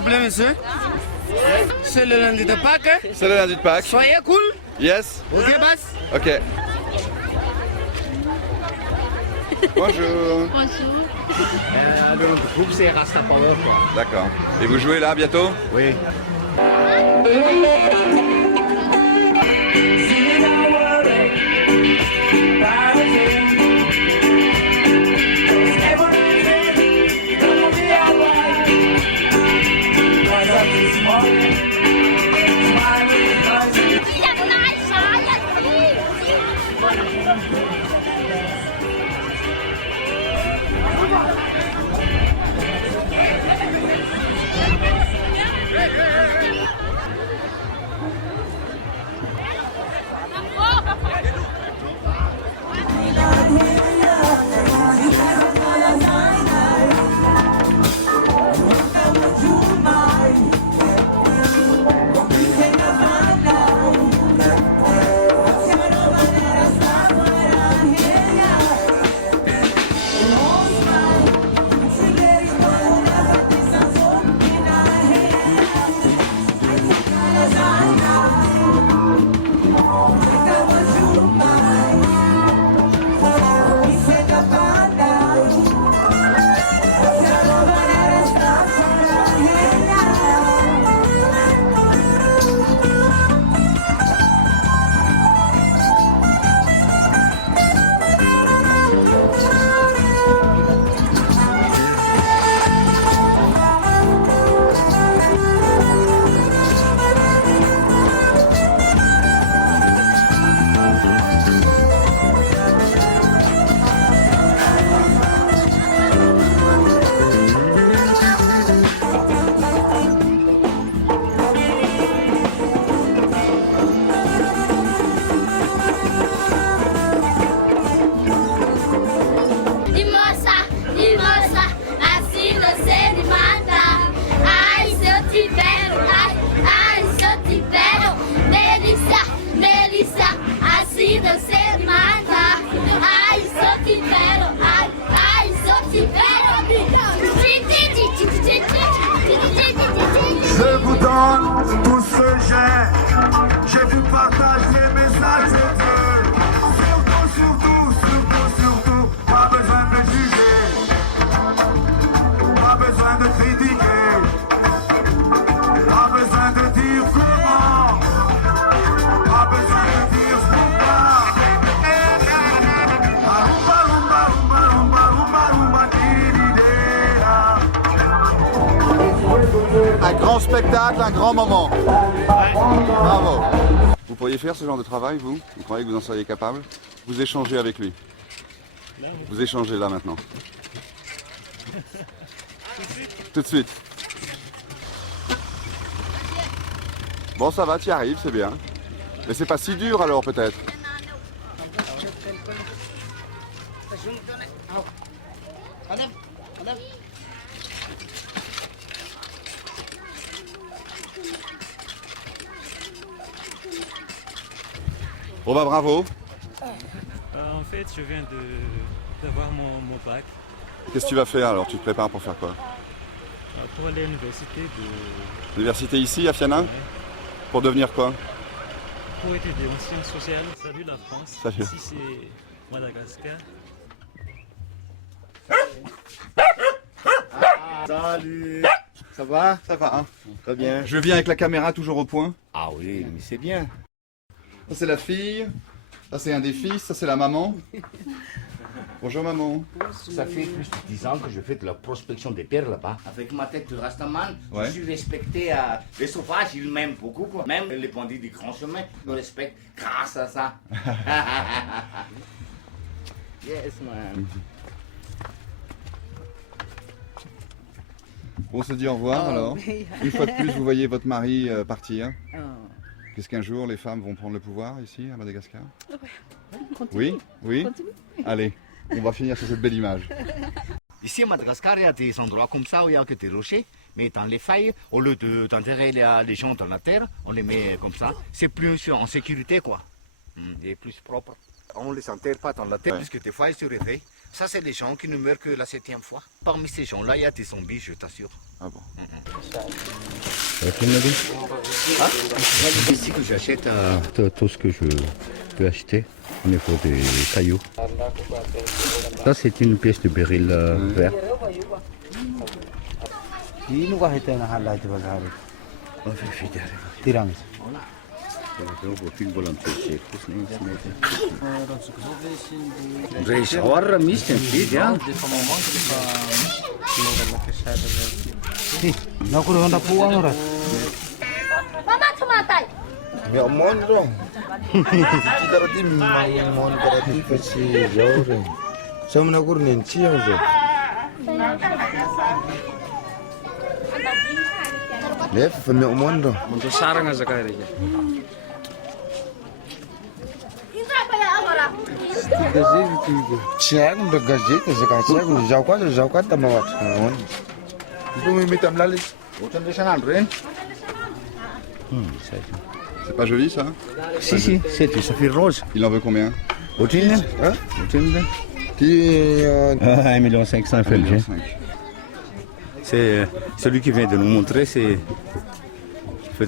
te plaît, monsieur? C'est le lundi de Pâques. C'est le lundi de Pâques. Soyez cool. Yes. Ok, Basse? Ok. Bonjour. Bonjour. Le groupe c'est Rasta Power quoi. D'accord. Et vous jouez là bientôt? Oui. Je vous donne tout ce que j'ai. Je vous partage les messages de Dieu. Surtout, pas besoin de juger. Pas besoin de critiquer. Pas besoin de dire comment. Pas besoin de dire pourquoi. Rumba, rumba, rumba, rumba, rumba, rumba, Un grand spectacle, un grand moment. Bravo. Vous pourriez faire ce genre de travail, vous? Vous croyez que vous en seriez capable? Vous échangez avec lui. Vous échangez là maintenant. Tout de suite. Bon, ça va, tu y arrives, c'est bien. Mais c'est pas si dur alors peut-être. Bon bah bravo. En fait, je viens d'avoir mon bac Qu'est-ce que tu vas faire alors? Tu te prépares pour faire quoi? pour aller à l'université L'université ici à Fianna? Pour devenir quoi? pour étudier en sciences sociales. Salut la France. Salut. Ici c'est Madagascar. Salut. Ça va? Ça va, hein? Très bien. Je viens avec la caméra toujours au point. Ah oui, mais c'est bien. Ça c'est la fille, ça c'est un des fils, ça c'est la maman. Bonjour maman. Ça fait plus de 10 ans que je fais de la prospection des pierres là-bas. Avec ma tête de Rastaman, Ouais. je suis respecté. Les sauvages, ils m'aiment beaucoup. Quoi. Même les bandits du grand chemin me respectent grâce à ça. Yes, man. On se dit au revoir alors. Une fois de plus, vous voyez votre mari partir. Qu'est-ce qu'un jour les femmes vont prendre le pouvoir ici à Madagascar? Oui, oui. Allez, on va finir sur cette belle image. Ici à Madagascar, il y a des endroits comme ça où il n'y a que des rochers. Mais dans les failles, au lieu d'enterrer les gens dans la terre, on les met comme ça. C'est plus en sécurité, quoi. Et plus propre. On ne les enterre pas dans la terre, Ouais. parce que des fois, ils se réveillent. Ça, c'est les gens qui ne meurent que la 7e fois. Parmi ces gens-là, il y a des zombies, je t'assure. Ah bon. C'est ici que j'achète tout ce que je peux acheter au niveau des cailloux. Ça, c'est une pièce de béryl vert. Mama tumatay. Meu mundo. Kita roti mon karati kasi jauh. Sama nak kurnin cium je. Lef meu mundo. Mundo saranga zakari. Cium dah gaji tu sekarang jauh kan tak mau. Ibu mimi tamlali. C'est pas joli ça? Si, c'est du saphir rose. Il en veut combien? Au-dessus, Hein? 1,5 million felge. 1,5 million. C'est celui qui vient de nous montrer, c'est... Il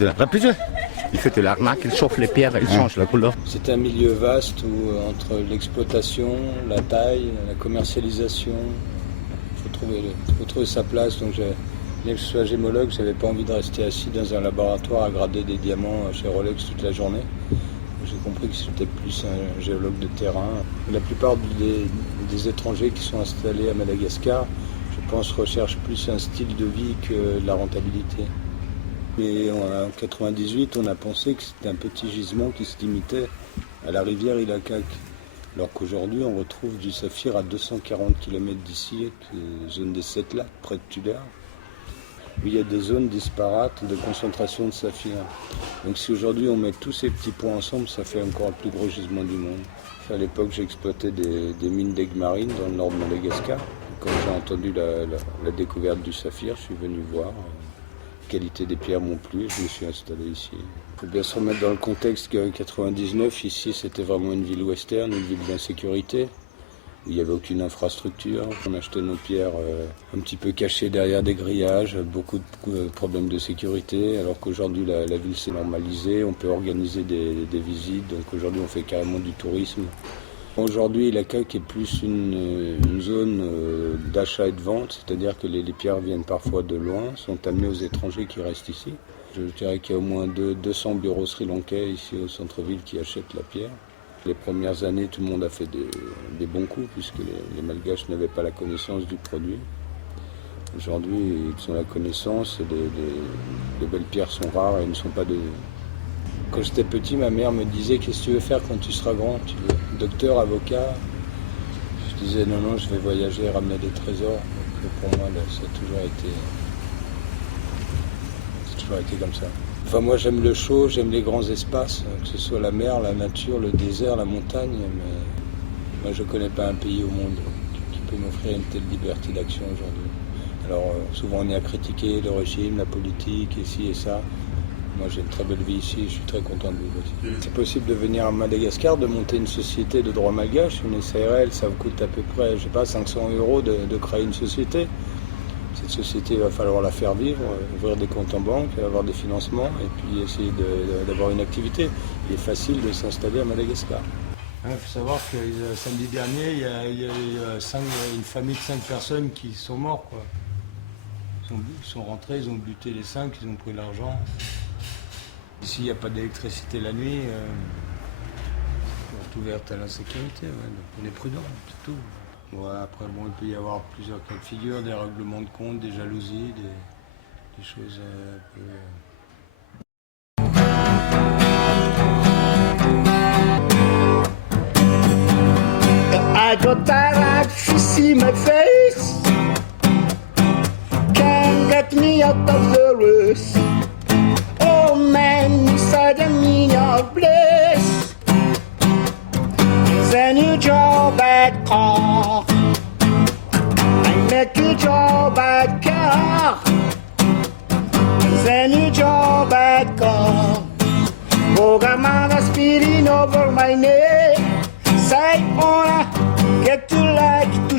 fait de l'arnaque, il chauffe les pierres, il change la couleur. C'est un milieu vaste où entre l'exploitation, la taille, la commercialisation, il faut trouver sa place. Donc bien que je sois gémologue, je n'avais pas envie de rester assis dans un laboratoire à grader des diamants chez Rolex toute la journée. J'ai compris que j'étais plus un géologue de terrain. La plupart des étrangers qui sont installés à Madagascar, je pense, recherchent plus un style de vie que la rentabilité. Mais en 98, on a pensé que c'était un petit gisement qui se limitait à la rivière Ilakak. Alors qu'aujourd'hui, on retrouve du saphir à 240 km d'ici, la zone des 7 lacs, près de Tudor, où il y a des zones disparates de concentration de saphir. Donc si aujourd'hui on met tous ces petits points ensemble, ça fait encore le plus gros gisement du monde. À l'époque, j'exploitais des mines d'aigue marine dans le nord de Madagascar. Quand j'ai entendu la découverte du saphir, je suis venu voir. La qualité des pierres m'ont plu et je me suis installé ici. Il faut bien se remettre dans le contexte qu'en 99, ici c'était vraiment une ville western, une ville d'insécurité. Il n'y avait aucune infrastructure. On achetait nos pierres un petit peu cachées derrière des grillages, beaucoup de problèmes de sécurité, alors qu'aujourd'hui la ville s'est normalisée, on peut organiser des visites, donc aujourd'hui on fait carrément du tourisme. Aujourd'hui, Ilakak est plus une zone d'achat et de vente, c'est-à-dire que les pierres viennent parfois de loin, sont amenées aux étrangers qui restent ici. Je dirais qu'il y a au moins 200 bureaux sri-lankais ici au centre-ville qui achètent la pierre. Les premières années, tout le monde a fait des bons coups puisque les Malgaches n'avaient pas la connaissance du produit. Aujourd'hui, ils ont la connaissance, les belles pierres sont rares et ne sont pas de... Quand j'étais petit, ma mère me disait « Qu'est-ce que tu veux faire quand tu seras grand? Tu veux docteur, avocat ?» Je disais « Non, je vais voyager, ramener des trésors. » Donc pour moi, ça a toujours été comme ça. Enfin, moi, j'aime le chaud, j'aime les grands espaces, que ce soit la mer, la nature, le désert, la montagne. Mais moi, je ne connais pas un pays au monde qui peut m'offrir une telle liberté d'action aujourd'hui. Alors, souvent, on est à critiquer le régime, la politique, ici et ça. Moi, j'ai une très belle vie ici, je suis très content de vivre ici. C'est possible de venir à Madagascar, de monter une société de droit malgache, une SARL, ça vous coûte à peu près, je sais pas, 500 € de créer une société. Cette société, il va falloir la faire vivre, ouvrir des comptes en banque, avoir des financements et puis essayer d'avoir une activité. Il est facile de s'installer à Madagascar. Il faut savoir que samedi dernier, il y a une famille de 5 personnes qui sont mortes. Quoi. Ils sont rentrés, ils ont buté les 5, ils ont pris l'argent. Ici, il n'y a pas d'électricité la nuit. C'est ouverte à l'insécurité, donc on est prudent, c'est tout. Ouais, après, bon, il peut y avoir plusieurs cas de figure, des règlements de compte, des jalousies, des choses un peu... I got tired to see my face. Can't get me out of the race. Oh man, inside a million place. Then you draw back car. I make you draw back car. Then you draw back car. Bogamana speeding over my neck. Say, oh, get to like to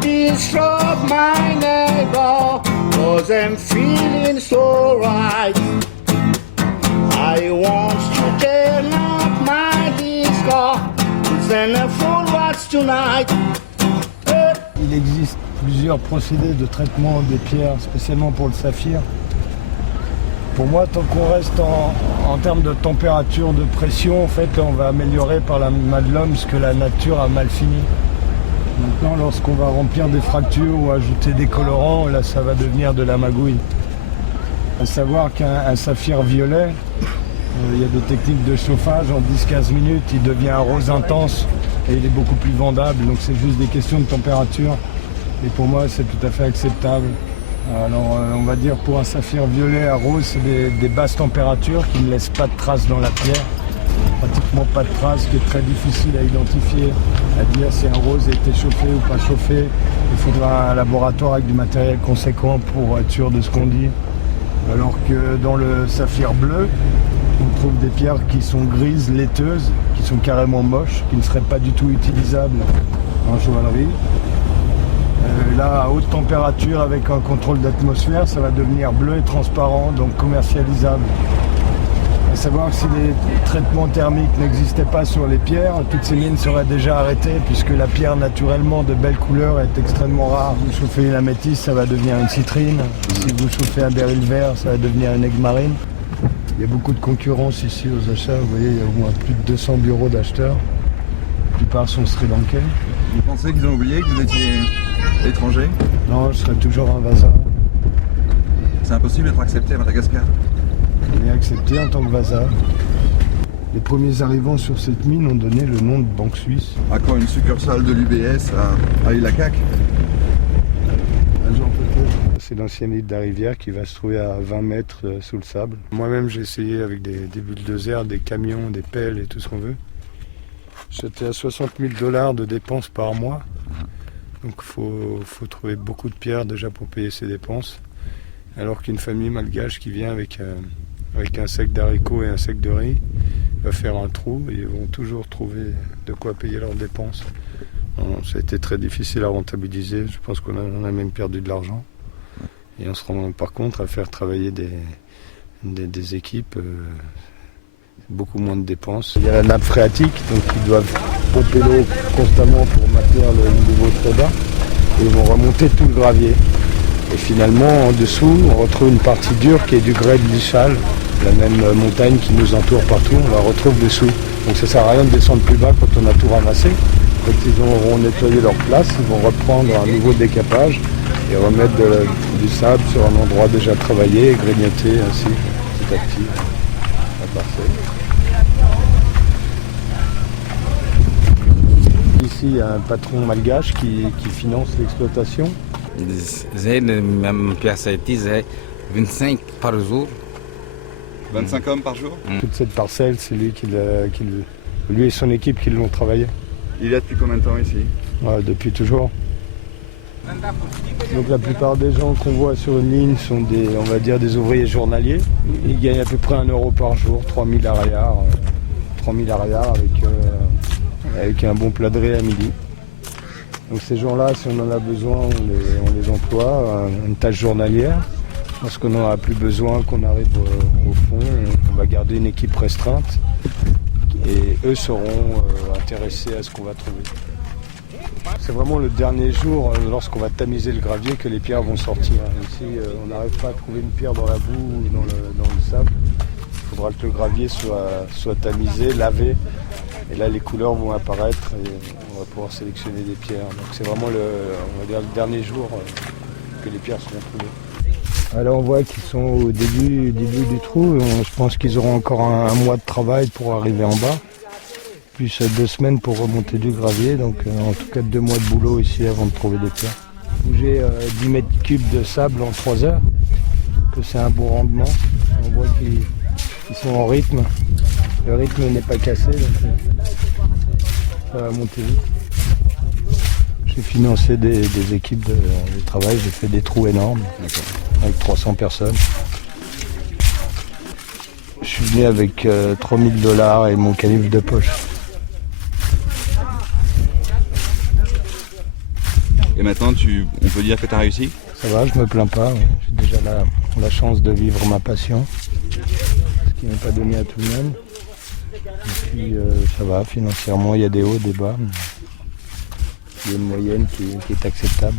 disturb my neighbor, 'cause I'm feeling so right. I want to turn up my disco, send a full watch tonight. Il existe plusieurs procédés de traitement des pierres, spécialement pour le saphir. Pour moi, tant qu'on reste en termes de température, de pression, en fait, on va améliorer par la main de l'homme ce que la nature a mal fini. Maintenant, lorsqu'on va remplir des fractures ou ajouter des colorants, là, ça va devenir de la magouille. À savoir qu'un saphir violet, il y a des techniques de chauffage, en 10-15 minutes, il devient un rose intense et il est beaucoup plus vendable. Donc c'est juste des questions de température. Et pour moi, c'est tout à fait acceptable. Alors on va dire pour un saphir violet à rose, c'est des basses températures qui ne laissent pas de traces dans la pierre. Pratiquement pas de traces, qui est très difficile à identifier, à dire si un rose a été chauffé ou pas chauffé. Il faudra un laboratoire avec du matériel conséquent pour être sûr de ce qu'on dit. Alors que dans le saphir bleu, on trouve des pierres qui sont grises, laiteuses, qui sont carrément moches, qui ne seraient pas du tout utilisables en joaillerie. Là, à haute température, avec un contrôle d'atmosphère, ça va devenir bleu et transparent, donc commercialisable. À savoir que si les traitements thermiques n'existaient pas sur les pierres, toutes ces mines seraient déjà arrêtées, puisque la pierre naturellement de belle couleur est extrêmement rare. Vous chauffez une améthyste, ça va devenir une citrine. Si vous chauffez un béryl vert, ça va devenir une aigue marine. Il y a beaucoup de concurrence ici aux achats. Vous voyez, il y a au moins plus de 200 bureaux d'acheteurs. La plupart sont sri-lankais. Vous pensez qu'ils ont oublié que vous étiez étranger? Non, je serai toujours un Vasa. C'est impossible d'être accepté à Madagascar. On est accepté en tant que Vasa. Les premiers arrivants sur cette mine ont donné le nom de Banque Suisse. À quand une succursale de l'UBS à Ilacac? Un jour peut-être. C'est l'ancienne île d'Arivière qui va se trouver à 20 mètres sous le sable. Moi-même, j'ai essayé avec des bulldozers, des camions, des pelles et tout ce qu'on veut. J'étais à 60 000 $ de dépenses par mois. Donc il faut trouver beaucoup de pierres déjà pour payer ses dépenses. Alors qu'une famille malgache qui vient avec un sac d'haricots et un sac de riz va faire un trou et ils vont toujours trouver de quoi payer leurs dépenses. Ça a été très difficile à rentabiliser. Je pense qu'on a même perdu de l'argent. Et on se rend par contre à faire travailler des équipes, beaucoup moins de dépenses. Il y a la nappe phréatique, donc ils doivent pomper l'eau constamment pour maintenir le niveau très bas. Et ils vont remonter tout le gravier. Et finalement, en dessous, on retrouve une partie dure qui est du grès de l'Ichal, la même montagne qui nous entoure partout, on la retrouve dessous. Donc ça ne sert à rien de descendre plus bas quand on a tout ramassé. Quand ils auront nettoyé leur place, ils vont reprendre un nouveau décapage et remettre du sable sur un endroit déjà travaillé et grignoter ainsi, petit à petit, la parcelle. Ici, il y a un patron malgache qui finance l'exploitation. J'ai même pièce à 25 par jour. 25 hommes par jour? Toute cette parcelle, c'est lui lui et son équipe qui l'ont travaillé. Il est là depuis combien de temps ici? Ouais, depuis toujours. Donc la plupart des gens qu'on voit sur une ligne sont on va dire des ouvriers journaliers. Ils gagnent à peu près 1 € par jour, 3000 arrières. 3000 arrières avec un bon plat de riz à midi. Donc ces gens-là, si on en a besoin, on les emploie, une tâche journalière. Lorsqu'on n'en a plus besoin, qu'on arrive au fond, on va garder une équipe restreinte et eux seront intéressés à ce qu'on va trouver. C'est vraiment le dernier jour, lorsqu'on va tamiser le gravier, que les pierres vont sortir. Ici, on n'arrive pas à trouver une pierre dans la boue ou dans le sable. Il faudra que le gravier soit tamisé, lavé. Et là, les couleurs vont apparaître et on va pouvoir sélectionner des pierres. Donc c'est vraiment on va dire, le dernier jour que les pierres seront trouvées. Alors on voit qu'ils sont au début du trou. Je pense qu'ils auront encore un mois de travail pour arriver en bas. Plus 2 semaines pour remonter du gravier. Donc en tout cas 2 mois de boulot ici avant de trouver des pierres. Bouger 10 mètres cubes de sable en 3 heures. Que c'est un bon rendement. On voit qu'ils sont en rythme. Le rythme n'est pas cassé, donc ça va monter vite. J'ai financé des équipes de travail, j'ai fait des trous énormes, avec 300 personnes. Je suis venu avec 3000 $ et mon calibre de poche. Et maintenant, on peut dire que tu as réussi? Ça va, je me plains pas. Ouais. J'ai déjà la chance de vivre ma passion, ce qui n'est pas donné à tout le monde. Et puis ça va, financièrement il y a des hauts, des bas. Il y a une moyenne qui est acceptable.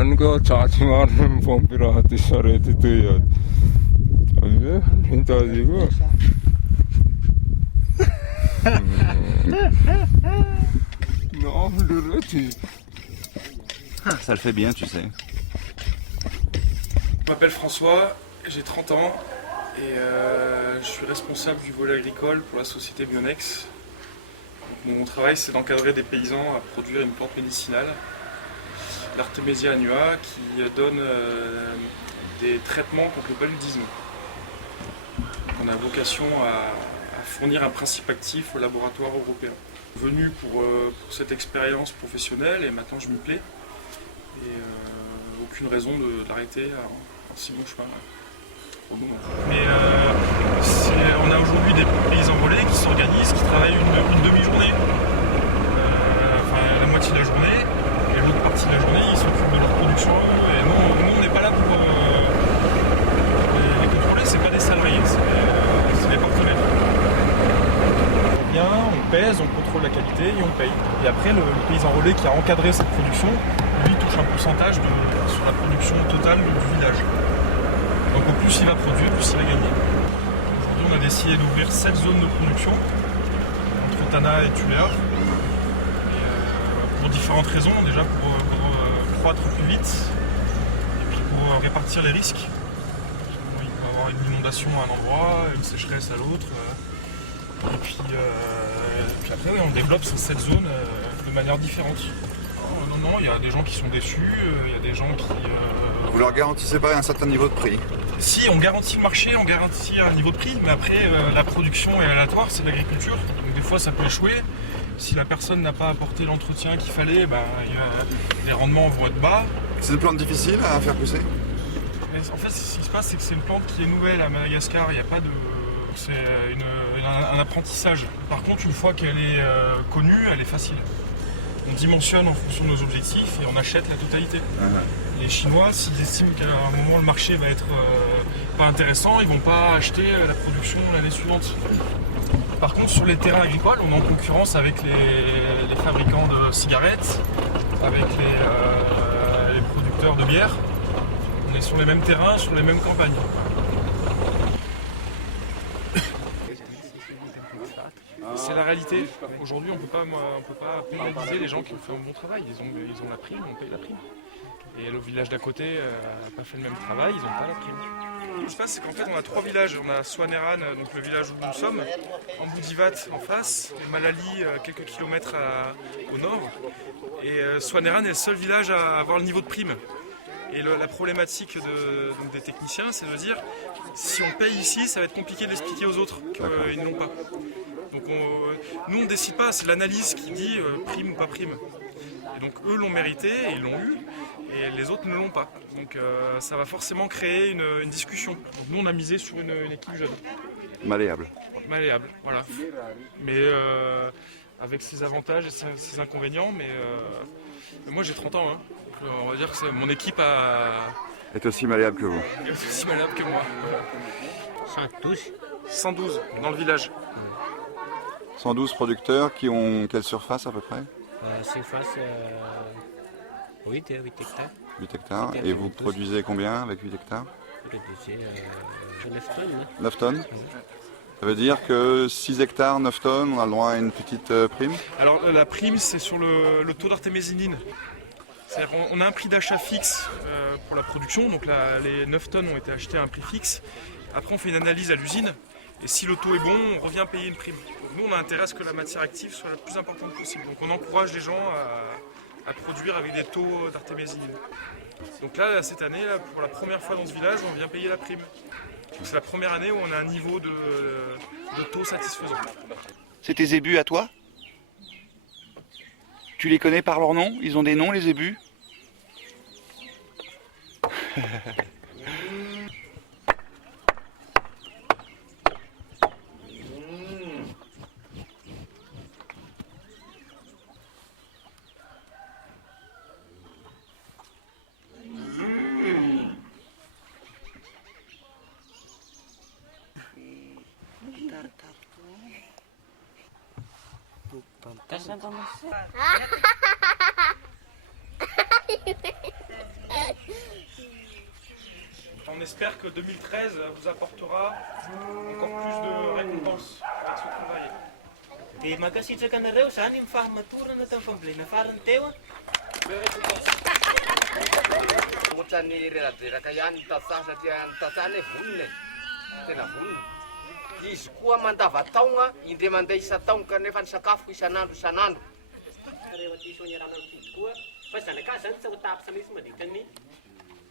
Anko charging pompirahati sareti tuyat. Ayo, minta juga. Non, le reti. Ça le fait bien, tu sais. Je m'appelle François, j'ai 30 ans et je suis responsable du volet agricole pour la société Bionex. Mon travail, c'est d'encadrer des paysans à produire une plante médicinale, l'Artemisia annua, qui donne des traitements contre le paludisme. On a vocation à fournir un principe actif au laboratoire européen. Venu pour cette expérience professionnelle et maintenant je m'y plais. Et aucune raison de l'arrêter en si bon chemin. Mais on a aujourd'hui des paysans relais qui s'organisent, qui travaillent une demi-journée, enfin la moitié de la journée, et l'autre partie de la journée ils s'occupent de leur production. Et nous on n'est pas là pour les contrôler, c'est pas des salariés, c'est des partenaires. On vient, on pèse, on contrôle la qualité et on paye. Et après le paysan relais qui a encadré cette production, lui touche un pourcentage sur la production totale du village. Donc au plus il va produire, plus il va gagner. Aujourd'hui on a décidé d'ouvrir 7 zones de production entre Tana et Tuléar. Pour différentes raisons, déjà pour croître plus vite et puis pour répartir les risques. Il peut y avoir une inondation à un endroit, une sécheresse à l'autre. Et puis après on développe ces 7 zones de manière différente. Non, il y a des gens qui sont déçus, il y a des gens qui... Vous leur garantissez pas un certain niveau de prix? Si, on garantit le marché, on garantit un niveau de prix, mais après la production est aléatoire, c'est de l'agriculture, donc des fois ça peut échouer. Si la personne n'a pas apporté l'entretien qu'il fallait, les rendements vont être bas. C'est une plante difficile à faire pousser? Mais en fait, ce qui se passe, c'est que c'est une plante qui est nouvelle à Madagascar, il n'y a pas de... C'est un apprentissage. Par contre, une fois qu'elle est connue, elle est facile. On dimensionne en fonction de nos objectifs et on achète la totalité. Les Chinois, s'ils estiment qu'à un moment le marché va être pas intéressant, ils vont pas acheter la production l'année suivante. Par contre, sur les terrains agricoles, on est en concurrence avec les fabricants de cigarettes, avec les producteurs de bière. On est sur les mêmes terrains, sur les mêmes campagnes. C'est la réalité. Aujourd'hui, on ne peut pas pénaliser les gens qui ont fait un bon travail. Ils ont la prime, on paye la prime. Et le village d'à côté n'a pas fait le même travail, ils n'ont pas la prime. Ce qui se passe, c'est qu'en fait, on a 3 villages. On a Swaneran, donc le village où nous sommes, Amboudivat en face, et Malali, quelques kilomètres au nord. Et Swaneran est le seul village à avoir le niveau de prime. Et la problématique des techniciens, c'est de dire, si on paye ici, ça va être compliqué de l'expliquer aux autres qu'ils ne l'ont pas. Donc nous on ne décide pas, c'est l'analyse qui dit prime ou pas prime. Et donc eux l'ont mérité, et ils l'ont eu, et les autres ne l'ont pas. Donc ça va forcément créer une discussion. Donc nous on a misé sur une équipe jeune. Malléable. Malléable, voilà. Mais avec ses avantages et ses inconvénients, mais moi j'ai 30 ans, hein. Donc, on va dire que mon équipe est aussi malléable que vous. Est aussi malléable que moi. 112. 112 dans le village. 112 producteurs qui ont quelle surface à peu près? Surface 8 hectares. 8 hectares. Et vous produisez combien avec 8 hectares? 9 tonnes. 9 tonnes? Ça veut dire que 6 hectares, 9 tonnes, on a le droit à une petite prime? Alors la prime, c'est sur le taux d'artémisinine. C'est-à-dire qu'on a un prix d'achat fixe pour la production, donc là, les 9 tonnes ont été achetées à un prix fixe. Après on fait une analyse à l'usine, et si le taux est bon, on revient payer une prime. Donc nous on a intérêt à ce que la matière active soit la plus importante possible. Donc on encourage les gens à produire avec des taux d'artémisinine. Donc là, cette année, là, pour la première fois dans ce village, on vient payer la prime. C'est la première année où on a un niveau de taux satisfaisant. C'est tes zébus à toi? Tu les connais par leur nom? Ils ont des noms, les zébus? On espère que 2013 vous apportera encore plus de récompenses avec ce travail. Dia mankasitraka anareo zany ny fahamatorana tamin'ny fambolena farany teo. Ohatran'ny reraka ihany tantsaha satria ny tantsaha ilay vonona tena vonona. Izy koa mandavataona indray mandeha isa-taona kanefa ny sakafo isan'andro isan'andro. Rehefa tsisy iarana mifidy koa fa zanak'azy zany tsy ho tapitra mihitsy mandritra ny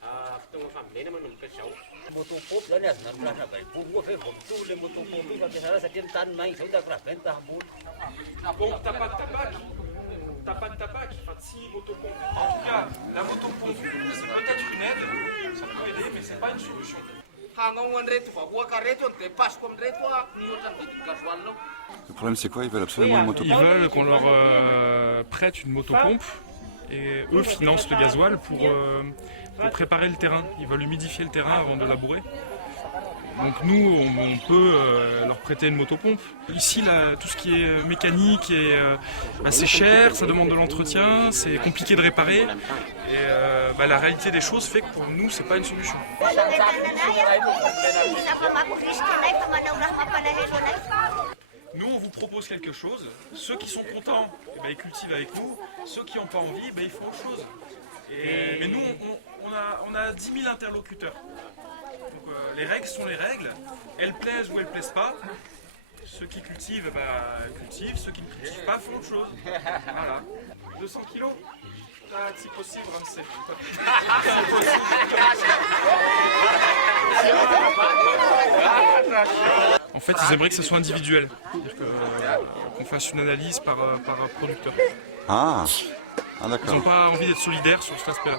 fotoagna fambolena manomboka izao. Motopompe zany azona miplasa baibory moa ve vao mitovy le motopompe io fampiasana satria ny tany maigny zao hitako raha be ny tahamboly. Pompe tapac, enfin si motopompe. En tout cas, la motopompe, c'est peut-être une aide, ça peut aider, mais c'est pas une solution. Le problème c'est quoi? Ils veulent absolument une motopompe. Ils veulent qu'on leur prête une motopompe et eux financent le gasoil pour préparer le terrain. Ils veulent humidifier le terrain avant de labourer. Donc nous, on peut leur prêter une motopompe. Ici, là, tout ce qui est mécanique est assez cher, ça demande de l'entretien, c'est compliqué de réparer. Et la réalité des choses fait que pour nous, c'est pas une solution. Nous, on vous propose quelque chose. Ceux qui sont contents, ils cultivent avec nous. Ceux qui n'ont pas envie, ils font autre chose. Mais nous, on a 10 000 interlocuteurs. Donc, les règles sont les règles. Elles plaisent ou elles plaisent pas. Ceux qui cultivent, cultivent. Ceux qui ne cultivent pas font autre chose. Voilà. 200 kilos. Si possible, Ramsey. En fait, ils aimeraient que ce soit individuel. C'est-à-dire qu'on fasse une analyse par producteur. Ah, Ils d'accord. n'ont pas envie d'être solidaires sur cet aspect-là.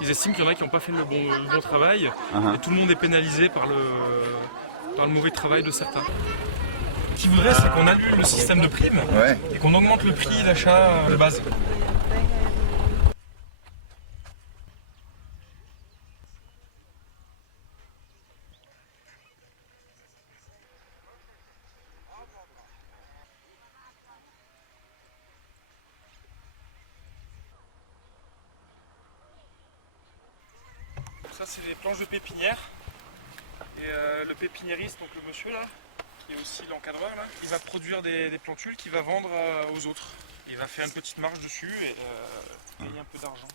Ils estiment qu'il y en a qui n'ont pas fait le bon travail et tout le monde est pénalisé par le mauvais travail de certains. Ce qu'ils voudraient, c'est qu'on annule le système de primes et qu'on augmente le prix d'achat de base. Ça, c'est les planches de pépinière. Et le pépiniériste, donc le monsieur là, qui est aussi l'encadreur là, il va produire des plantules qu'il va vendre aux autres. Il va faire une petite marge dessus et gagner un peu d'argent.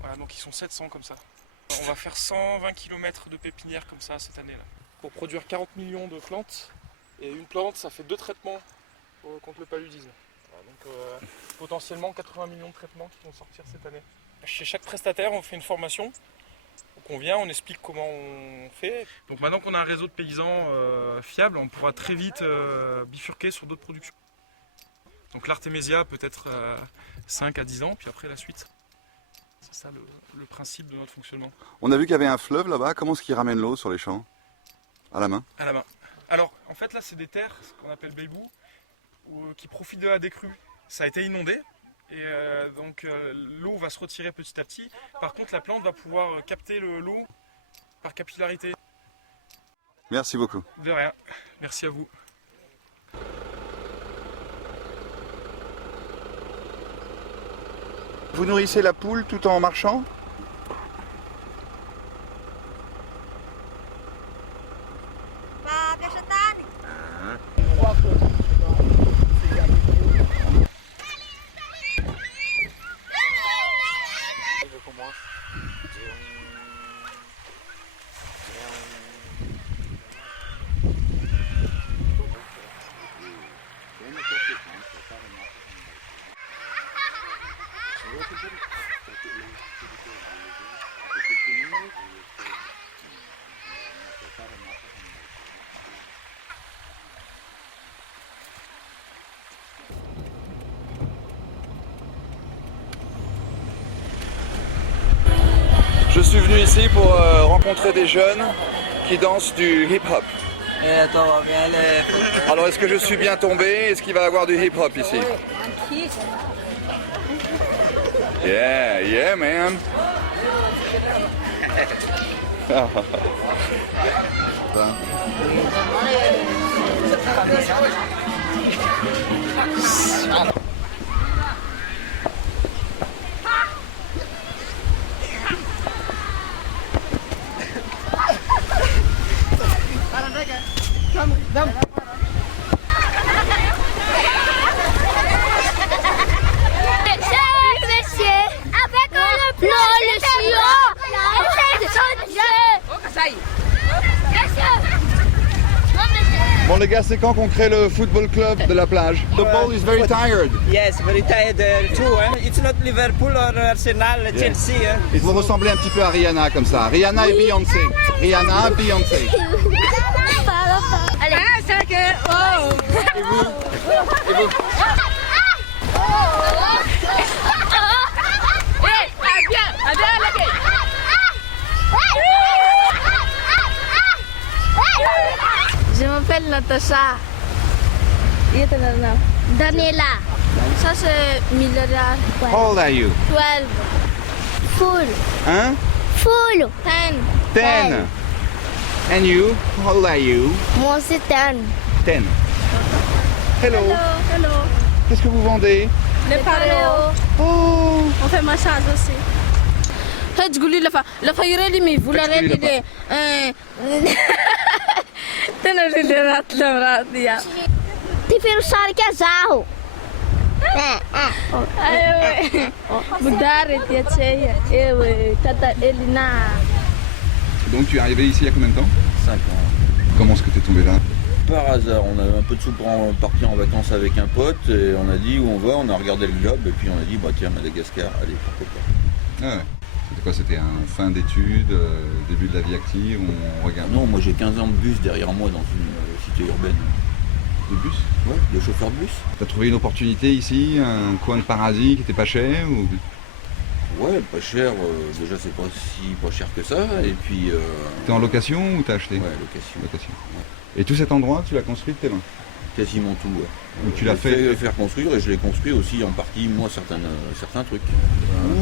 Voilà, donc ils sont 700 comme ça. On va faire 120 km de pépinière comme ça cette année là. Pour produire 40 millions de plantes. Et une plante, ça fait 2 traitements contre le paludisme. Voilà, donc potentiellement 80 millions de traitements qui vont sortir cette année. Chez chaque prestataire, on fait une formation. Donc on vient, on explique comment on fait. Donc maintenant qu'on a un réseau de paysans fiable, on pourra très vite bifurquer sur d'autres productions. Donc l'artémésia peut-être 5 à 10 ans, puis après la suite. C'est ça le principe de notre fonctionnement. On a vu qu'il y avait un fleuve là-bas. Comment est-ce qu'ils ramènent l'eau sur les champs? À la main? À la main. Alors en fait là c'est des terres, ce qu'on appelle baibou, qui profitent de la décrue. Ça a été inondé. Et donc l'eau va se retirer petit à petit. Par contre, la plante va pouvoir capter l'eau par capillarité. Merci beaucoup. De rien. Merci à vous. Vous nourrissez la poule tout en marchant? recommence. Je suis venu ici pour rencontrer des jeunes qui dansent du hip-hop. Alors est-ce que je suis bien tombé? Est-ce qu'il va y avoir du hip-hop ici? Yeah, yeah man. Bon les gars, c'est quand qu'on crée le football club de la plage? The ball is very tired. Yes, very tired too. It's not Liverpool or Arsenal, Chelsea. Et vous ressemblez un petit peu à Rihanna comme ça. Rihanna et Beyoncé. Rihanna, Beyoncé. Allez, 5 oh. Et vous? Et vous? Je m'appelle Natasha. Daniela. Ça c'est Milena. How old are you? 12. Full. Hein? Full. 10. 10. And you? How old are you? Moi c'est 10. 10. Hello. Hello. Qu'est-ce que vous vendez? Les paléos. Oh. On fait massage aussi. تقولي لا فيرالي مي ولا رالي Ti pensare che asao. Mudare ti acceia. Tata Elina. Donc tu es arrivé ici il y a combien de temps? 5 ans. Comment est-ce que tu es tombé là? Par hasard, on avait un peu de sous pour partir en vacances avec un pote et on a dit où on va, on a regardé le globe et puis on a dit bah tiens Madagascar, allez pourquoi pas. Ah ouais. C'était quoi? C'était un fin d'études, début de la vie active, on regarde? Non, moi j'ai 15 ans de bus derrière moi dans une cité urbaine. De bus? Ouais, de chauffeur de bus. T'as trouvé une opportunité ici, un coin de paradis qui était pas cher ou... Ouais, pas cher, déjà c'est pas cher que ça et puis... T'es en location ou t'as acheté? Ouais, location. Ouais. Et tout cet endroit, tu l'as construit de tes mains? Quasiment tout, ouais. Ou tu l'as fait faire construire et je l'ai construit aussi en partie, moi, certains trucs.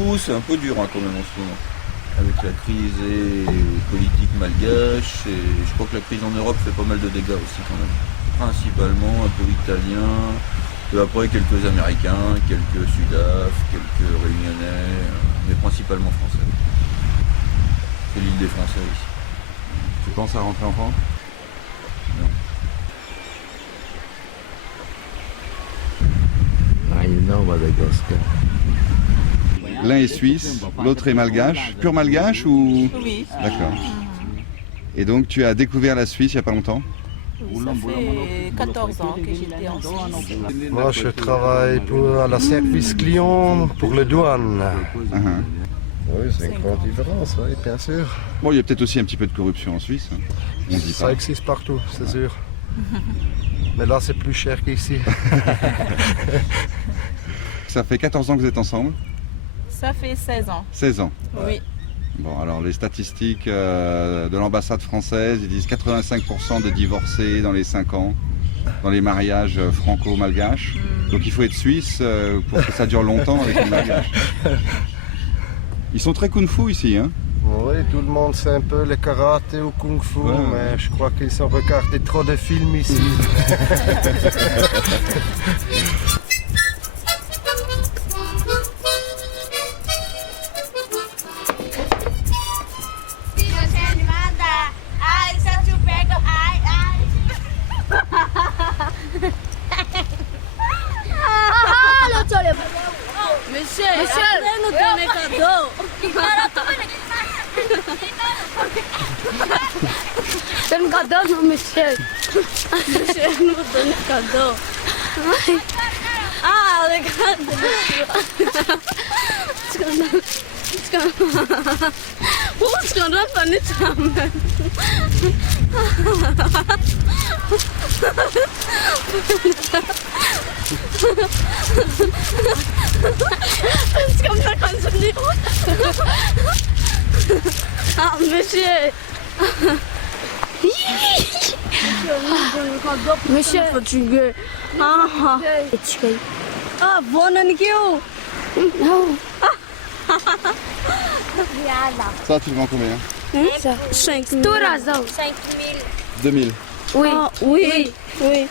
Ouh, c'est un peu dur hein, quand même en ce moment. Avec la crise politique malgache, et je crois que la crise en Europe fait pas mal de dégâts aussi quand même. Principalement un peu italien, et après quelques américains, quelques sudaf, quelques réunionnais, mais principalement français. C'est l'île des Français ici. Tu penses à rentrer en France? Non. Madagascar. L'un est suisse, l'autre est malgache. Pur malgache ou? Oui. D'accord. Et donc tu as découvert la Suisse il n'y a pas longtemps? Ça fait 14 ans que j'étais en Suisse. Moi je travaille pour la service client pour les douanes. Oui, c'est une grande différence, oui, bien sûr. Bon, il y a peut-être aussi un petit peu de corruption en Suisse. On dit ça existe partout, c'est sûr. Mais là, c'est plus cher qu'ici. Ça fait 14 ans que vous êtes ensemble? Ça fait 16 ans. 16 ans? Oui. Bon, alors les statistiques de l'ambassade française, ils disent 85% de divorcés dans les 5 ans, dans les mariages franco-malgaches. Donc il faut être suisse pour que ça dure longtemps avec les malgaches. Ils sont très kung-fu ici, hein? Oui, tout le monde sait un peu le karaté ou kung-fu, mais je crois qu'ils ont regardé trop de films ici. Monsieur, nous donner cadeau. cadeau, monsieur. Monsieur nous donne cadeau. Ah, regarde. Où est-ce qu'on doit faire notre chambre? C'est comme ça qu'on se dit. Ah, monsieur. Monsieur, fatigué. Ah, bon, Ça, tu le vends combien? 5 000. 2000. Oui. Oui. Oui.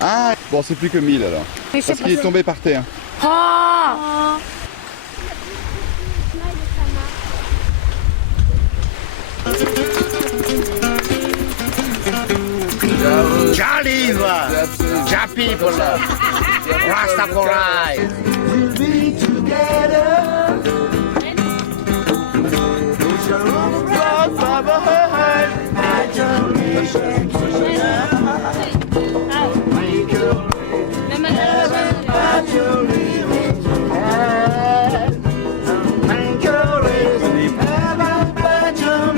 Ah, bon, c'est plus que 1000 alors. Oui, c'est Parce qu'il est pas tombé par terre. Ah. Jaliva, Ja people, Rastafari. We'll be together. We shall run across Fatherhood. My generation. My girl, heaven, my children. My girl is heaven, my children.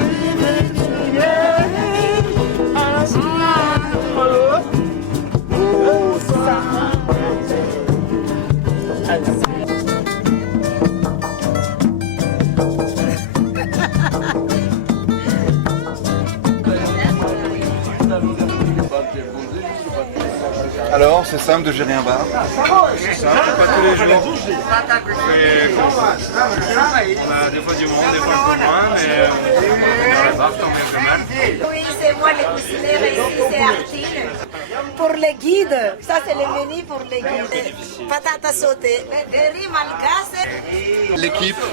Alors, c'est simple de gérer un bar? C'est simple, pas tous les jours. On a des fois du monde, des fois un peu moins, mais dans le bar, tant bien que mal. Oui, c'est moi les cuisinières et ici c'est Artine. Pour les guides, ça c'est le menu pour les guides. Patatas sautées, des riz malgaches. L'équipe.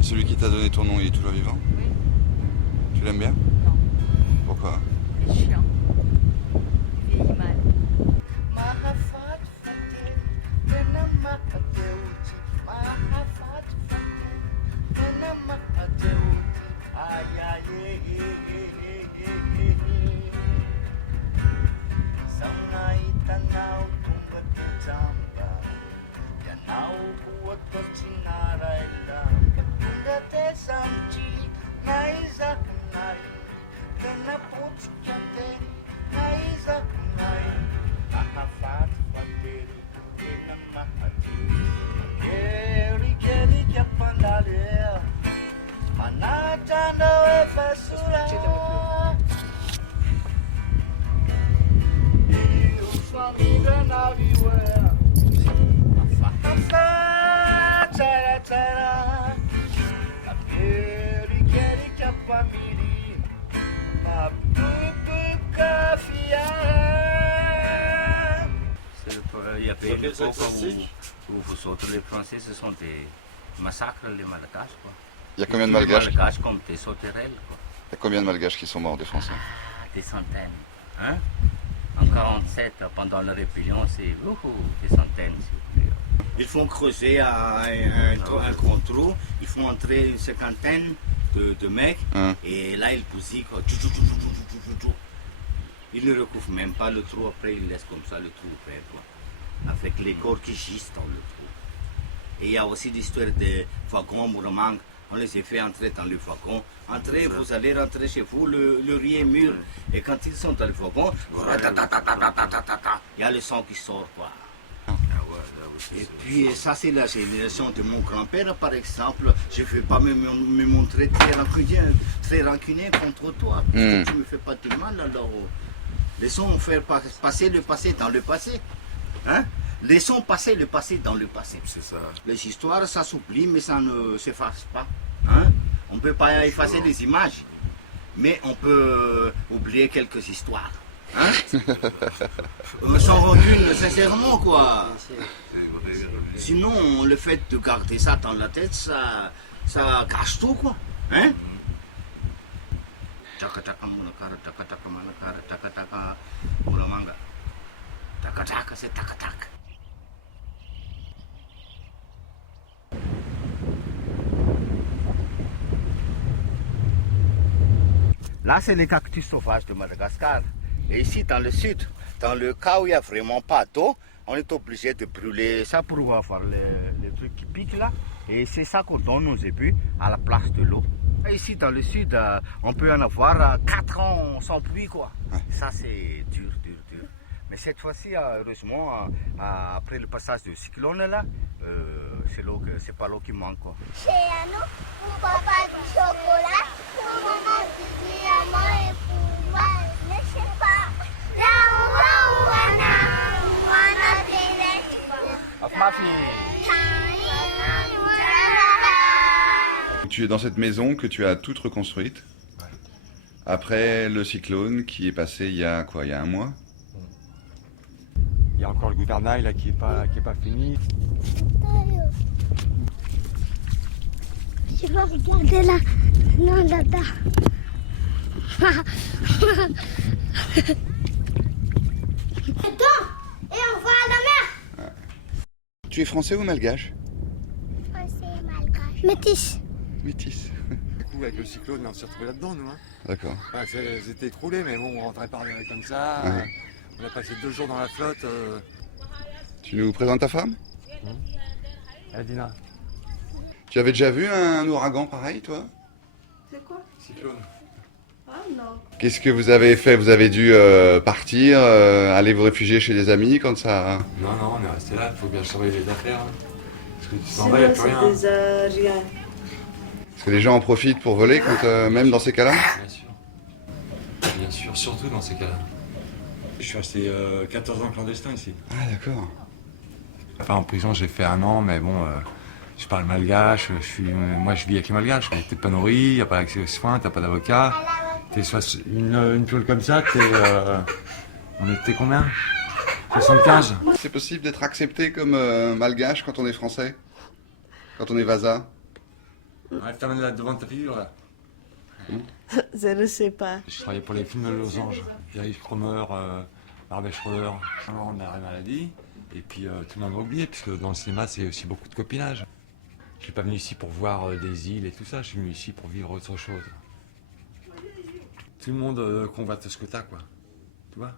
Celui qui t'a donné ton nom, il est toujours vivant? Tu l'aimes bien? Non. Pourquoi? Il est chiant. Il vieillit mal. Il y a pas une époque où vous autres, les Français, ce sont des massacres, les Malgaches. Quoi. Il y a combien de Malgaches? Des Malgaches comme des sauterelles. Quoi. Il y a combien de Malgaches qui sont morts, des Français? Des centaines. Hein? En 1947, pendant la rébellion, c'est des centaines. Ils font creuser un grand trou, ils font entrer une cinquantaine de mecs, et là ils bousillent. Ils ne recouvrent même pas le trou, après ils laissent comme ça le trou ouvert, quoi, avec les corps qui gisent dans le trou. Et il y a aussi l'histoire des wagons Muramang. On les a fait entrer dans le wagon. Entrez, vous allez rentrer chez vous, le riz est mûr. Et quand ils sont dans le wagon, il y a le sang qui sort, quoi. Et puis ça c'est la génération de mon grand-père par exemple. Je ne vais pas me montrer très rancunier contre toi. Parce que tu ne me fais pas de mal, alors laissons faire passer le passé dans le passé. Hein? Laissons passer le passé dans le passé. C'est ça. Les histoires, ça s'oublie, mais ça ne s'efface pas. Hein? On ne peut pas effacer les images, mais on peut oublier quelques histoires. Hein sans rancune, sincèrement, quoi. Sinon, le fait de garder ça dans la tête, ça cache tout, quoi. Hein? Taka-taka munakara, taka-taka manakara, taka-taka munamanga. Taka-taka, c'est taka-taka. Là, c'est les cactus sauvages de Madagascar. Et ici, dans le sud, dans le cas où il n'y a vraiment pas d'eau, on est obligé de brûler ça pour avoir les trucs qui piquent là. Et c'est ça qu'on donne aux ébus à la place de l'eau. Et ici, dans le sud, on peut en avoir 4 ans sans pluie, quoi. Ouais. Ça, c'est dur, dur, dur. Mais cette fois-ci, heureusement, après le passage du cyclone là, c'est pas l'eau qui manque, quoi. Chez nous, pour papa du chocolat, pour maman du diamant et pour moi, je sais pas. Tu es dans cette maison que tu as toute reconstruite après le cyclone qui est passé il y a quoi, il y a un mois? Il y a encore le gouvernail là qui est pas fini. Je vais regarder là. Non, dada. Et on va à la mer. Tu es français ou malgache? Français, malgache. Métis. Métis. Du coup, avec le cyclone, on s'est retrouvés là-dedans, nous. Hein. D'accord. Enfin, c'était écroulé, mais bon, on rentrait par comme ça. Ouais. On a passé 2 jours dans la flotte. Tu nous présentes ta femme? Adina. Tu avais déjà vu un ouragan pareil, toi? C'est quoi? Cyclone. Ah non. Qu'est-ce que vous avez fait? Vous avez dû partir, aller vous réfugier chez des amis quand ça... Non, non, on est resté là, il faut bien surveiller les affaires. Hein. Parce que tu t'en vas, il n'y a plus rien. Rien. Est-ce que les gens en profitent pour voler, quand, même dans ces cas-là? Bien sûr. Bien sûr, surtout dans ces cas-là. Je suis resté 14 ans clandestin ici. Ah, d'accord. Enfin, en prison, j'ai fait 1 an, mais bon, je parle malgache, moi je vis avec les malgaches. T'es pas nourri, il n'y a pas accès aux soins, t'as pas d'avocat. T'es une pioule comme ça, on était combien? 75. C'est possible d'être accepté comme malgache quand on est français? Quand on est vasa? Ouais, t'amènes là devant ta figure là. Je ne sais pas. Je travaillais pour les films de Losange. Pierre-Yves Cromer, Barbet Schroeder. On a arrêt maladie. Et puis tout le monde m'a oublié, puisque dans le cinéma, c'est aussi beaucoup de copinage. Je suis pas venu ici pour voir des îles et tout ça, je suis venu ici pour vivre autre chose. Tout le monde convoite ce que t'as, quoi. Tu vois?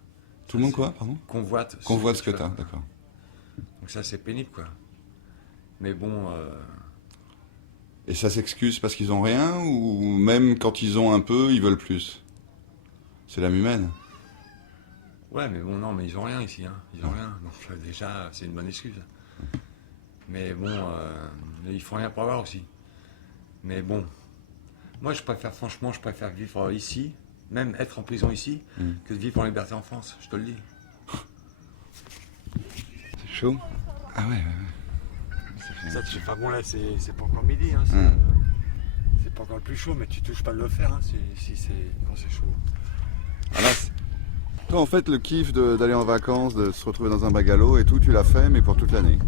Tout le monde quoi, pardon? Convoite ce que t'as, d'accord. Donc ça, c'est pénible, quoi. Mais bon... Et ça s'excuse parce qu'ils ont rien, ou même quand ils ont un peu, ils veulent plus? C'est l'âme humaine. Ouais, mais bon, non, mais ils ont rien ici, hein. Ils ont rien. Donc déjà, c'est une bonne excuse. Mais bon, ils font rien pour avoir aussi. Mais bon, moi, franchement, je préfère vivre ici, même être en prison ici, que de vivre en liberté en France, je te le dis. C'est chaud? Ah ouais. Ça, tu sais pas, bon là, c'est pas encore midi, hein. C'est pas encore le plus chaud, mais tu touches pas de le faire, hein, quand c'est chaud. Alors, toi, en fait, le kiff d'aller en vacances, de se retrouver dans un bagalo et tout, tu l'as fait, mais pour toute l'année.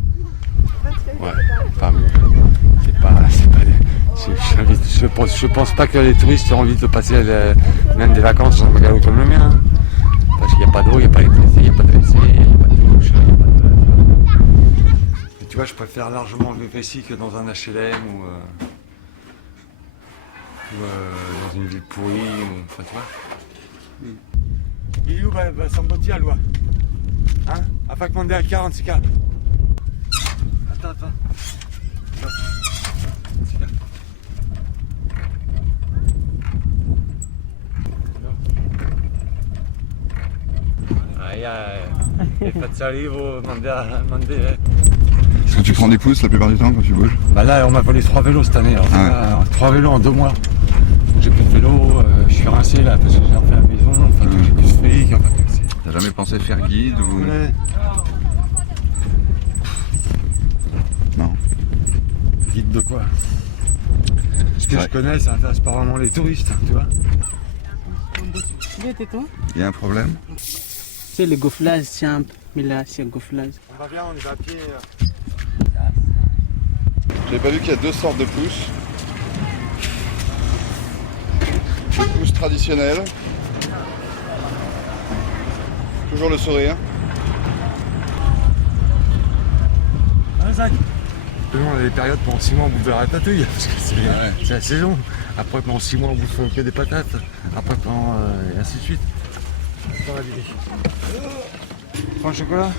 Ouais, enfin, je pense pas que les touristes ont envie de passer même des vacances dans un bagalo comme le mien. Hein. Parce qu'il n'y a pas d'eau, il n'y a pas d'électricité, il n'y a pas de WC, il n'y a pas de douche, il n'y a pas de... Mais tu vois, je préfère largement vivre ici que dans un HLM ou dans une ville pourrie, enfin tu vois. Il est où Sambotia, loi? Hein? Afin commander à 40, c'est calme. Attends. Est-ce que tu prends des pouces la plupart du temps quand tu bouges? Bah là, on m'a volé 3 vélos cette année. 3 vélos en 2 mois. J'ai plus de vélo, je suis rincé là parce que j'ai refait la maison, enfin que j'ai plus de fric. Enfin, t'as jamais pensé faire guide ou... Ouais. Non. Guide de quoi? Ce que je connais, ça intéresse pas vraiment les touristes, tu vois. Il y a un problème? C'est le gonflage, c'est un peu, mais là, c'est un gonflage. On va bien, on y va à pied. J'avais pas vu qu'il y a deux sortes de pousses. Des pousses traditionnelles. Toujours le sourire. Ah, Zach. On a des périodes pendant 6 mois on bouffe de la ratatouille, parce que c'est la saison. Après pendant 6 mois on bouffe que des patates. Après pendant et ainsi de suite. Ça va vider. Prends un chocolat.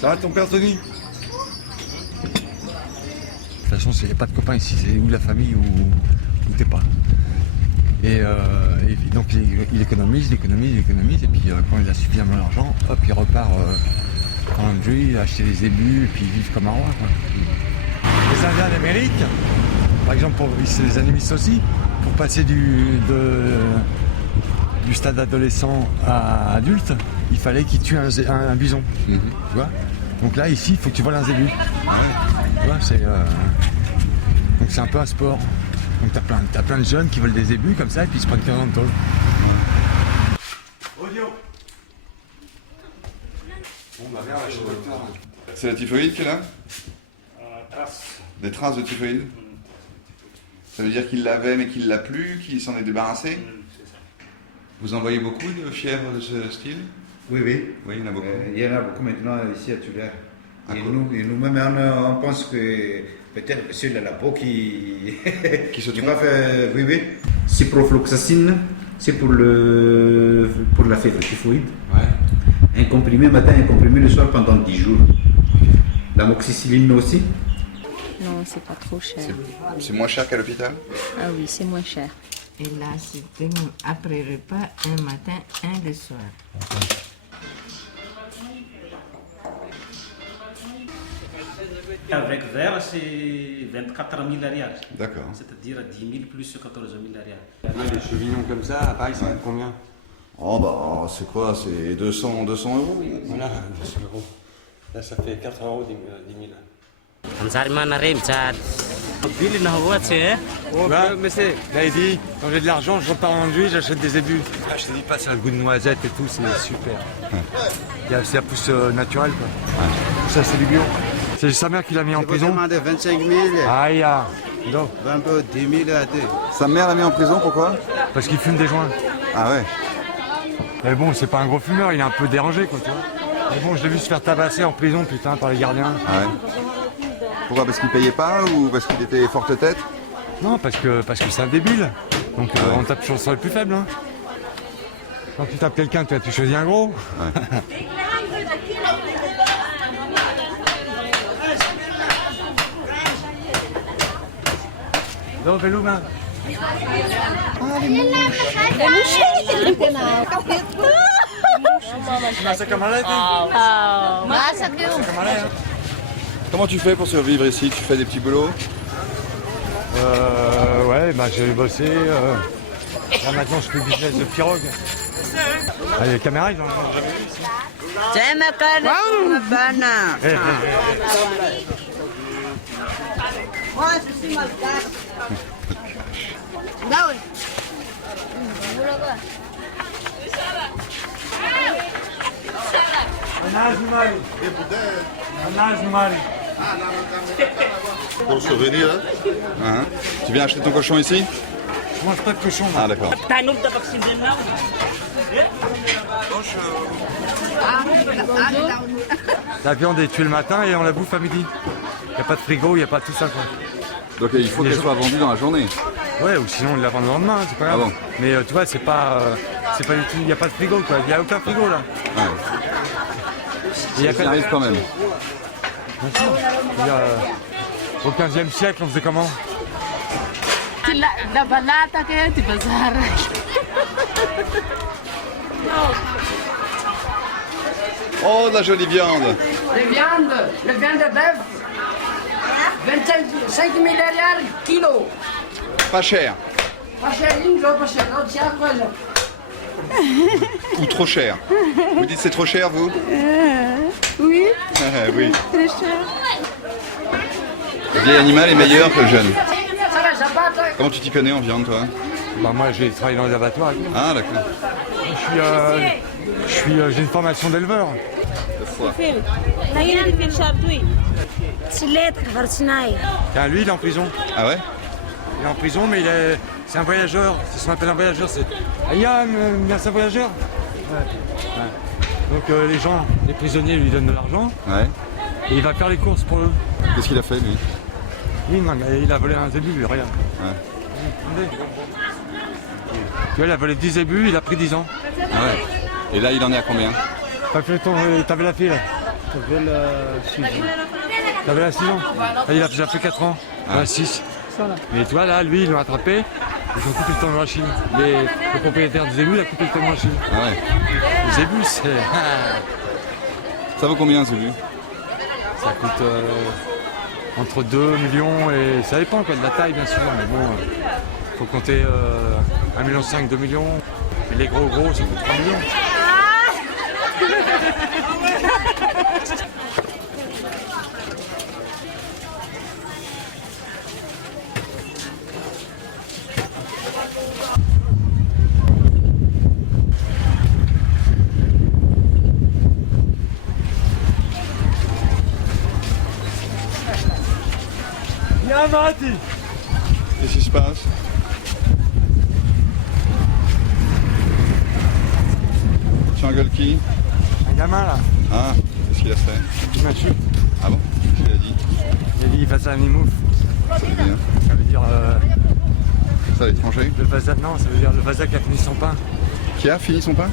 Ça va ton père Tony? De toute façon, il n'y a pas de copains ici, c'est ou la famille ou t'es pas. Et donc il économise, et puis quand il a suffisamment d'argent, hop, il repart en Andrew, acheter des ébus, et puis vivre comme un roi, quoi. Les Indiens d'Amérique, par exemple, c'est les animistes aussi, pour passer du stade adolescent à adulte, il fallait qu'ils tuent un bison. Tu vois? Donc là, ici, il faut que tu voles un zébu. Tu vois, donc c'est un peu un sport. Donc t'as plein de jeunes qui volent des zébus comme ça et puis ils se prennent 15 ans de tôle. C'est la typhoïde qui est là? Des traces de typhoïde? Ça veut dire qu'il l'avait mais qu'il l'a plus, qu'il s'en est débarrassé? Vous en voyez beaucoup de fièvre de ce style? Oui, oui. Oui, il y en a beaucoup. Il y en a beaucoup maintenant ici à Tulare. Et nous-mêmes, on pense que peut-être c'est la peau qui se trompe. Oui, oui. Ciprofloxacine, c'est pour la fièvre typhoïde. Ouais. Un comprimé matin, un comprimé le soir pendant 10 jours. L'amoxicilline aussi? Non, c'est pas trop cher. C'est moins cher qu'à l'hôpital? Ah oui, c'est moins cher. Et là, c'était après repas, un matin, un le soir. Avec verre, c'est 24 000 arrières. D'accord. C'est-à-dire 10 000 plus 14 000 arrières. Les chevilons comme ça, à Paris, ça coûte combien? Oh bah, c'est quoi? C'est 200 euros? Voilà, 200 euros. Là, ça fait 4 euros 10 000. Là, il dit, quand j'ai de l'argent, je repars en Andouille, j'achète des ébus. Ah, je te dis pas, c'est un goût de noisette et tout, c'est super. Ça pousse naturel, quoi. Ça, c'est du bio. C'est sa mère qui l'a mis en prison. Vous demandez 25 000. Aïe, donc. 10 000 à deux. Sa mère l'a mis en prison, pourquoi? Parce qu'il fume des joints. Ah ouais. Mais bon, c'est pas un gros fumeur, il est un peu dérangé, quoi, tu vois. Mais bon, je l'ai vu se faire tabasser en prison, putain, par les gardiens. Ah ouais. Pourquoi? Parce qu'il payait pas ou parce qu'il était forte tête? Non, parce que c'est un débile. Donc on tape toujours sur le plus faible. Hein. Quand tu tapes quelqu'un, tu choisis un gros. Ouais. Donc, Belouba. Ah, les mouches. Comment tu fais pour survivre ici? Tu fais des petits boulots? Ouais, bah j'ai bossé. Là maintenant je fais du business de pirogue. Ah, les caméras, ils en ont jamais vu ici. Pour souvenir, hein? Tu viens acheter ton cochon ici? Je mange pas de cochon. Ah d'accord. La viande est tuée le matin et on la bouffe à midi. Il n'y a pas de frigo, il n'y a pas tout ça, quoi. Donc il faut qu'elle soit vendue dans la journée? Ouais, ou sinon on la vend le lendemain, c'est pas grave. Ah bon. Mais tu vois, c'est pas du tout, il n'y a pas de frigo, quoi. Il n'y a aucun frigo là. Ouais. Il y a arrive quand même. Bien sûr. Au 15e siècle, on faisait comment? Oh, de la jolie viande. Le viande de bœuf, 25 000 $ kilo. Pas cher. Ou trop cher. Vous dites c'est trop cher, vous? Oui. Oui. Très cher. Le vieil animal est meilleur que le jeune. Comment tu t'y connais en viande, toi? Bah moi j'ai travaillé dans les abattoirs. Ah d'accord. J'ai une formation d'éleveur. De foie. Tiens, lui il est en prison. Ah ouais? Il est en prison mais c'est un voyageur. C'est ce qu'on appelle un voyageur. C'est Yann, c'est un voyageur. Ouais. Donc les gens, les prisonniers lui donnent de l'argent. Ouais. Et il va faire les courses pour eux. Qu'est-ce qu'il a fait lui? Il a volé un zébu, lui, regarde. Ouais. Tu vois, il a volé 10 zébus, il a pris 10 ans. Ah ouais. Et là, il en est à combien? T'avais la fille là. T'avais la 6 ans. Ah, il a déjà fait 4 ans. Ah. 6. Mais tu vois, là, lui, ils l'ont attrapé. Ils ont coupé le temps de machine. Le propriétaire du zébu, il a coupé le temps de machine. Ah ouais. Le zébu, c'est... Ça vaut combien un zébu? Ça coûte entre 2 millions et... Ça dépend quoi, de la taille, bien sûr. Mais bon, faut compter 1,5 million, 2 millions. Et les gros, ça coûte 3 millions. Qu'est-ce qui se passe? Tu engueules qui? Un gamin là. Ah, qu'est-ce qu'il a fait? Il m'a tué. Ah bon? Qu'est-ce qu'il a dit? Il a dit Vaza Animouf. Ça veut dire? Ça veut dire... Ça à l'étranger? Le Vaza, non, ça veut dire le Vaza qui a fini son pain. Qui a fini son pain?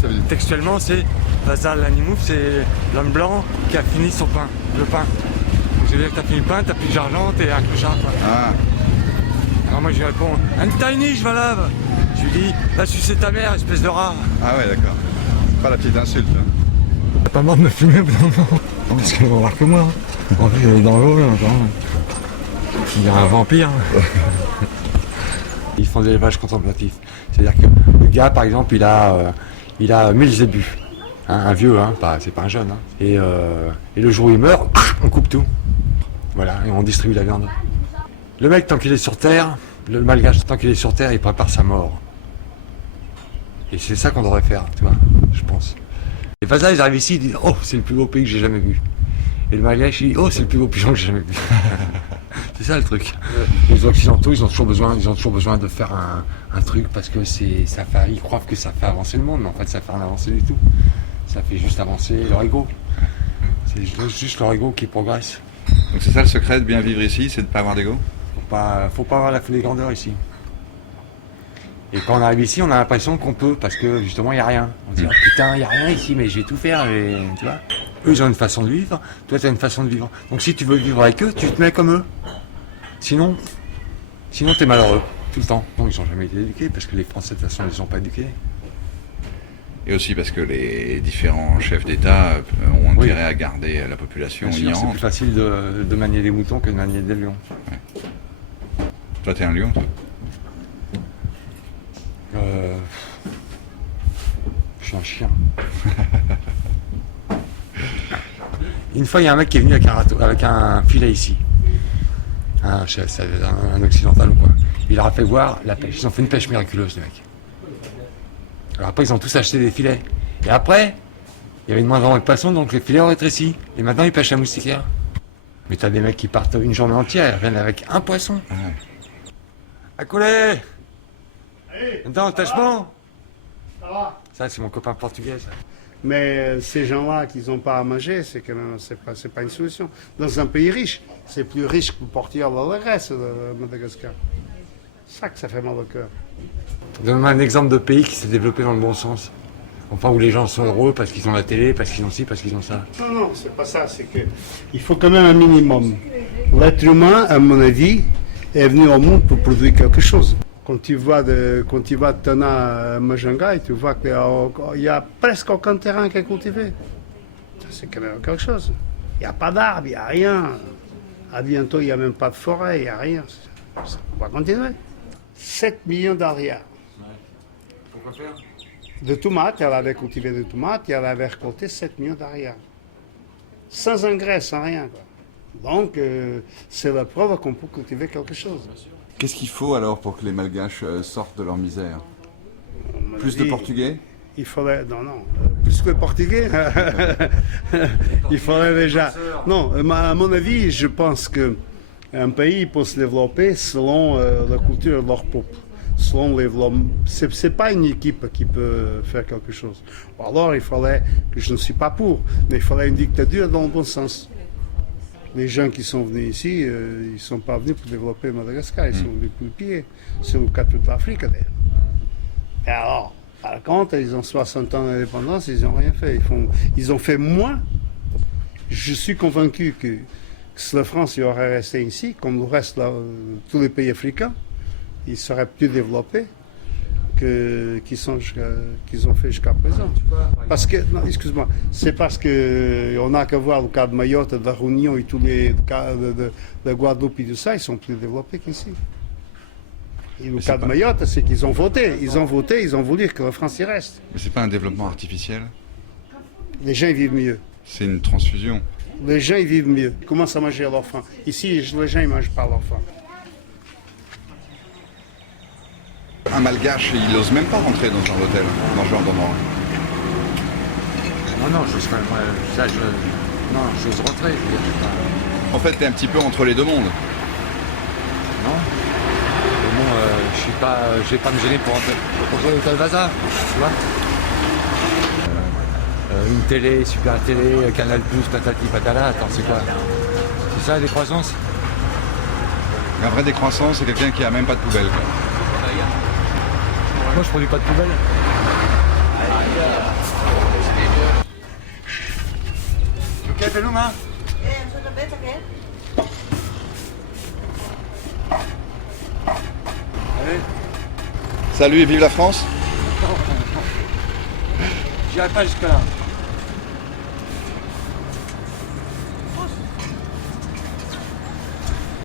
Ça veut dire... Textuellement, c'est Vaza Animouf, c'est l'homme blanc qui a fini son pain, le pain. Donc, ça veut dire que t'as fini le pain, t'as plus d'argent, t'es un clochard quoi. Ah. Alors moi je lui réponds, un tiny, je valave. Je lui dis, va sucer ta mère, espèce de rat. Ah ouais, d'accord. Pas la petite insulte. T'as pas marre de me filmer, non, parce qu'elle va voir que moi. En plus, elle est dans l'eau, là, il y a un vampire. Ils font de l'élevage contemplatif. C'est-à-dire que le gars, par exemple, il a 1000 zébus. Hein, un vieux, hein, c'est pas un jeune. Hein. Et le jour où il meurt, on coupe tout. Voilà, et on distribue la viande. Le mec, tant qu'il est sur Terre, le malgache, tant qu'il est sur Terre, il prépare sa mort. Et c'est ça qu'on devrait faire, tu vois, je pense. Les Vaza, ils arrivent ici, ils disent « Oh, c'est le plus beau pays que j'ai jamais vu ». Et le malgache, il dit « Oh, c'est le plus beau pigeon que j'ai jamais vu ». C'est ça le truc. Les Occidentaux, ils ont toujours besoin de faire un truc parce que ils croient que ça fait avancer le monde, mais en fait, ça fait rien avancer du tout. Ça fait juste avancer leur ego. C'est juste leur ego qui progresse. Donc c'est ça le secret de bien vivre ici, c'est de ne pas avoir d'ego? Faut pas avoir la folie grandeur ici. Et quand on arrive ici, on a l'impression qu'on peut, parce que justement, il n'y a rien. On se dit, oh, putain, il n'y a rien ici, mais je vais tout faire, tu vois. Eux, ils ont une façon de vivre, toi, tu as une façon de vivre. Donc si tu veux vivre avec eux, tu te mets comme eux. Sinon t'es malheureux, tout le temps. Donc ils n'ont jamais été éduqués, parce que les Français, de toute façon, ils ne les ont pas éduqués. Et aussi parce que les différents chefs d'État ont intérêt à garder la population ignorante. C'est plus facile de manier des moutons que de manier des lions. Ouais. Toi, t'es un lion, toi? Je suis un chien. Une fois, il y a un mec qui est venu avec un filet ici. Un occidental ou quoi. Il leur a fait voir la pêche. Ils ont fait une pêche miraculeuse, les mecs. Alors après, ils ont tous acheté des filets. Et après, il y avait de moins en moins de poissons, donc les filets ont rétréci. Et maintenant, ils pêchent la moustiquaire. Mais t'as des mecs qui partent une journée entière, ils reviennent avec un poisson. Ouais. Accolé! Attends, tâchement! Ça va? Ça, c'est mon copain portugais, ça. Mais ces gens-là qui n'ont pas à manger, c'est pas une solution. Dans un pays riche, c'est plus riche que le Portugal ou le reste de Madagascar. C'est ça que ça fait mal au cœur. Donne-moi un exemple de pays qui s'est développé dans le bon sens. Enfin, où les gens sont heureux parce qu'ils ont la télé, parce qu'ils ont ci, parce qu'ils ont ça. Non, c'est pas ça. C'est que il faut quand même un minimum. L'être humain, à mon avis, est venu au monde pour produire quelque chose. Quand tu vas de Tana à Majanga, tu vois qu'il n'y a presque aucun terrain qui est cultivé. C'est quand même quelque chose. Il n'y a pas d'arbres, il n'y a rien. À bientôt, il n'y a même pas de forêt, il n'y a rien. On va continuer. 7 millions d'arrières. Pourquoi faire? De tomates, elle avait cultivé des tomates et elle avait récolté 7 millions d'arrières. Sans engrais, sans rien, quoi. Donc, c'est la preuve qu'on peut cultiver quelque chose. Qu'est-ce qu'il faut alors pour que les Malgaches sortent de leur misère? Plus de Portugais? Il faudrait... Non. Plus que Portugais. Il faudrait déjà... Non, à mon avis, je pense qu'un pays peut se développer selon la culture de leur peuple. Selon les... C'est pas une équipe qui peut faire quelque chose. Ou alors, il fallait, que je ne suis pas pour, mais il fallait une dictature dans le bon sens. Les gens qui sont venus ici, ils ne sont pas venus pour développer Madagascar, ils sont venus pour le pied. C'est le cas de toute l'Afrique d'ailleurs. Et alors, par contre, ils ont 60 ans d'indépendance, ils n'ont rien fait. Ils ont fait moins. Je suis convaincu que si la France aurait resté ici, comme le reste de tous les pays africains, ils seraient plus développés qu'ils ont fait jusqu'à présent. Parce que, non, excuse-moi, c'est parce qu'on n'a qu'à voir le cas de Mayotte, de la Réunion et tous les cas de Guadeloupe et tout ça, ils sont plus développés qu'ici. Et le cas de Mayotte, c'est qu'ils ont voté. Ils ont voulu que la France y reste. Mais c'est pas un développement artificiel? Les gens, ils vivent mieux. C'est une transfusion. Les gens, ils vivent mieux. Ils commencent à manger à leur faim. Ici, les gens, ils mangent pas à leur faim. Un Malgache, il n'ose même pas rentrer dans un hôtel, dans ce genre d'endroit. Non, j'ose pas. Non, j'ose rentrer. Je veux dire, pas... En fait, t'es un petit peu entre les deux mondes. Non. Mais bon, je vais pas me gêner pour rentrer à l'hôtel Vaza, tu vois. Une télé, super télé, Canal+, patati patala, attends, c'est quoi? C'est ça, la décroissance? Un vrai décroissant, c'est quelqu'un qui a même pas de poubelle, quoi. Moi, je produis pas de poubelle. Ok, fais-nous, main. Allez. Salut et vive la France. J'irai pas jusque là.